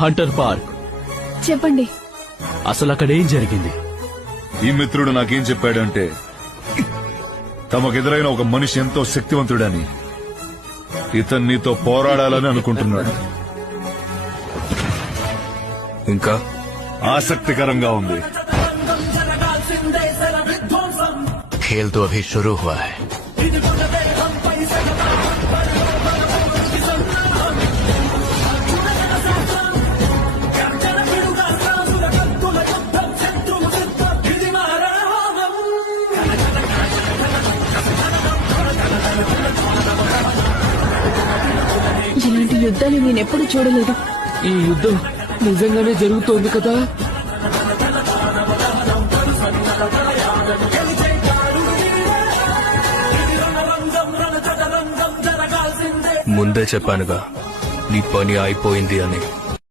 Hunter park. చెప్పండి. అసలు అక్కడ ఏం జరిగింది? ఈ మిత్రుడు నాకేం చెప్పాడంటే తమకెదురైన ఒక మనిషి ఎంతో శక్తివంతుడని, ఇతను నీతో పోరాడాలని అనుకుంటున్నాడు. ఇంకా ఆసక్తికరంగా ఉంది. खेल तो अभी शुरू हुआ है. ఇలాంటి యుద్ధాలు నేనెప్పుడు చూడలేదు. ఈ యుద్ధం నిజంగానే జరుగుతోంది కదా? ముందే చెప్పానుగా నీ పని అయిపోయింది అని.